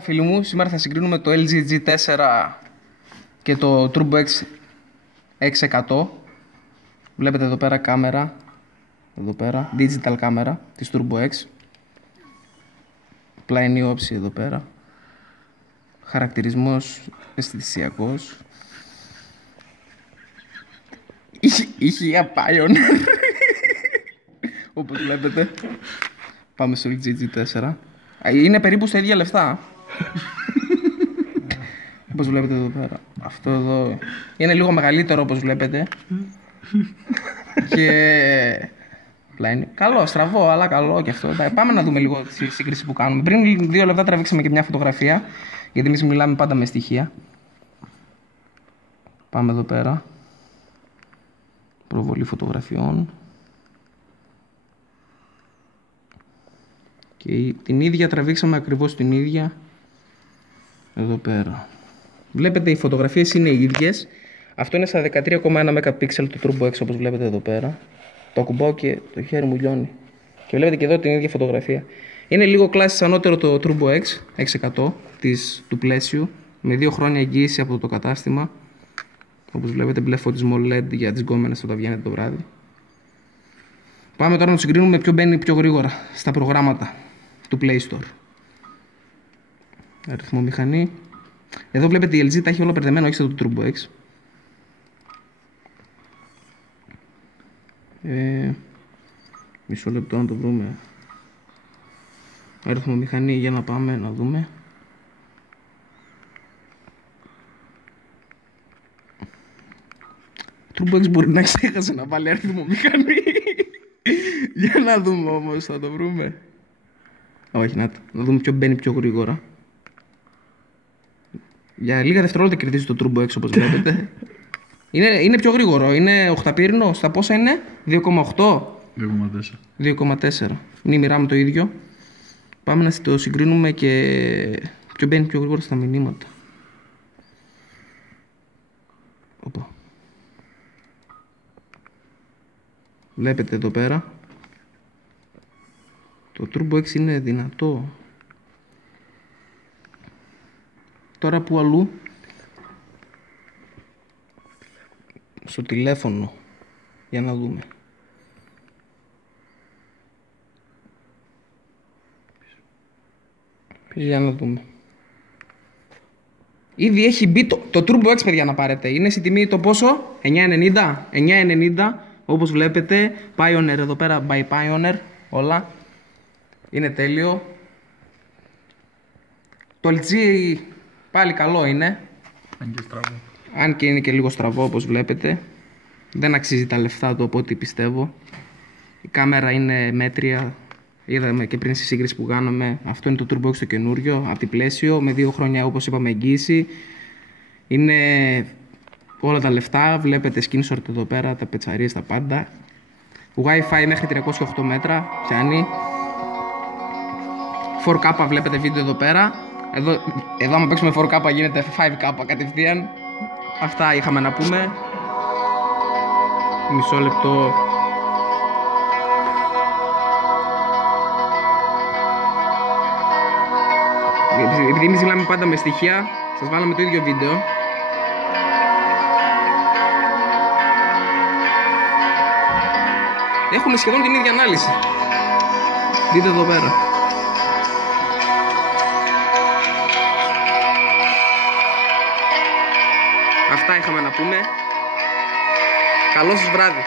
Φίλοι μου, σήμερα θα συγκρίνουμε το LG G4 και το Turbo X X100. Βλέπετε εδώ πέρα κάμερα, εδώ πέρα, digital κάμερα της Turbo X. Πλαϊνή όψη εδώ πέρα. Χαρακτηρισμός αισθησιακός. Ηχεία Pioneer. Όπως βλέπετε. Πάμε στο LG G4. Είναι περίπου στα ίδια λεφτά. Όπως βλέπετε εδώ πέρα. Αυτό εδώ είναι λίγο μεγαλύτερο, όπως βλέπετε. Και πλάι. Καλό, στραβό, αλλά καλό και αυτό. Πάμε να δούμε λίγο τη σύγκριση που κάνουμε. Πριν 2 λεπτά τραβήξαμε και μια φωτογραφία, γιατί εμείς μιλάμε πάντα με στοιχεία. Πάμε εδώ πέρα. Προβολή φωτογραφιών. Και την ίδια τραβήξαμε ακριβώς την ίδια. Εδώ πέρα. Βλέπετε οι φωτογραφίες είναι οι ίδιες. Αυτό είναι στα 13,1 MP το Turbo X, όπως βλέπετε εδώ πέρα. Το ακουμπάω και το χέρι μου λιώνει. Και βλέπετε και εδώ την ίδια φωτογραφία. Είναι λίγο κλάσης ανώτερο το Turbo X X100 του πλαίσιου. Με 2 χρόνια εγγύηση από το κατάστημα. Όπως βλέπετε, μπλε φωτισμό LED για τις γκόμενες όταν βγαίνετε το βράδυ. Πάμε τώρα να το συγκρίνουμε ποιο μπαίνει πιο γρήγορα στα προγράμματα του Play Store. Αριθμό μηχανή. Εδώ βλέπετε η LG τα έχει όλα μπερδεμένα, όχι στο Turbo X. Μισό λεπτό να το βρούμε. Αριθμό μηχανή, για να πάμε να δούμε. Turbo X μπορεί να ξέχασε να βάλει αριθμό μηχανή. Για να δούμε όμως, θα το βρούμε. Όχι, να δούμε ποιο μπαίνει πιο γρήγορα. Για λίγα δευτερόλεπτα κερδίζει το Turbo X, όπως βλέπετε. Είναι πιο γρήγορο, είναι οχταπύρινο. Στα πόσα είναι? 2,8. 2,4. Είναι η μοίρα μου το ίδιο. Πάμε να το συγκρίνουμε και ποιο μπαίνει πιο γρήγορα στα μηνύματα. Οπα. Βλέπετε εδώ πέρα. Το Turbo X είναι δυνατό. Τώρα που αλλού? Στο τηλέφωνο. Για να δούμε. Για να δούμε. Ήδη έχει μπει το Turbo X, παιδιά, να πάρετε. Είναι στη τιμή το πόσο? 9,90. 9,90. Όπως βλέπετε. Pioneer εδώ πέρα. By Pioneer. Όλα. Είναι τέλειο. Το LG πάλι καλό είναι. Αν και είναι και λίγο στραβό, όπως βλέπετε. Δεν αξίζει τα λεφτά του από ό,τι πιστεύω. Η κάμερα είναι μέτρια. Είδαμε και πριν στη σύγκριση που κάναμε. Αυτό είναι το Turbo X το καινούριο. Από την πλαίσιο. Με 2 χρόνια, όπως είπαμε, εγγύηση. Είναι όλα τα λεφτά. Βλέπετε screenshot εδώ πέρα. Τα πετσαρίες, τα πάντα. Wi-Fi μέχρι 308 μέτρα. Πιάνει. 4K βλέπετε βίντεο εδώ πέρα. Εδώ άμα παίξουμε 4K γίνεται 5K κατευθείαν. Αυτά είχαμε να πούμε. Μισό λεπτό. Επειδή εμείς μιλάμε πάντα με στοιχεία, σας βάλαμε το ίδιο βίντεο. Έχουν σχεδόν την ίδια ανάλυση. Δείτε εδώ πέρα. Αυτά είχαμε να πούμε. Καλό σας βράδυ.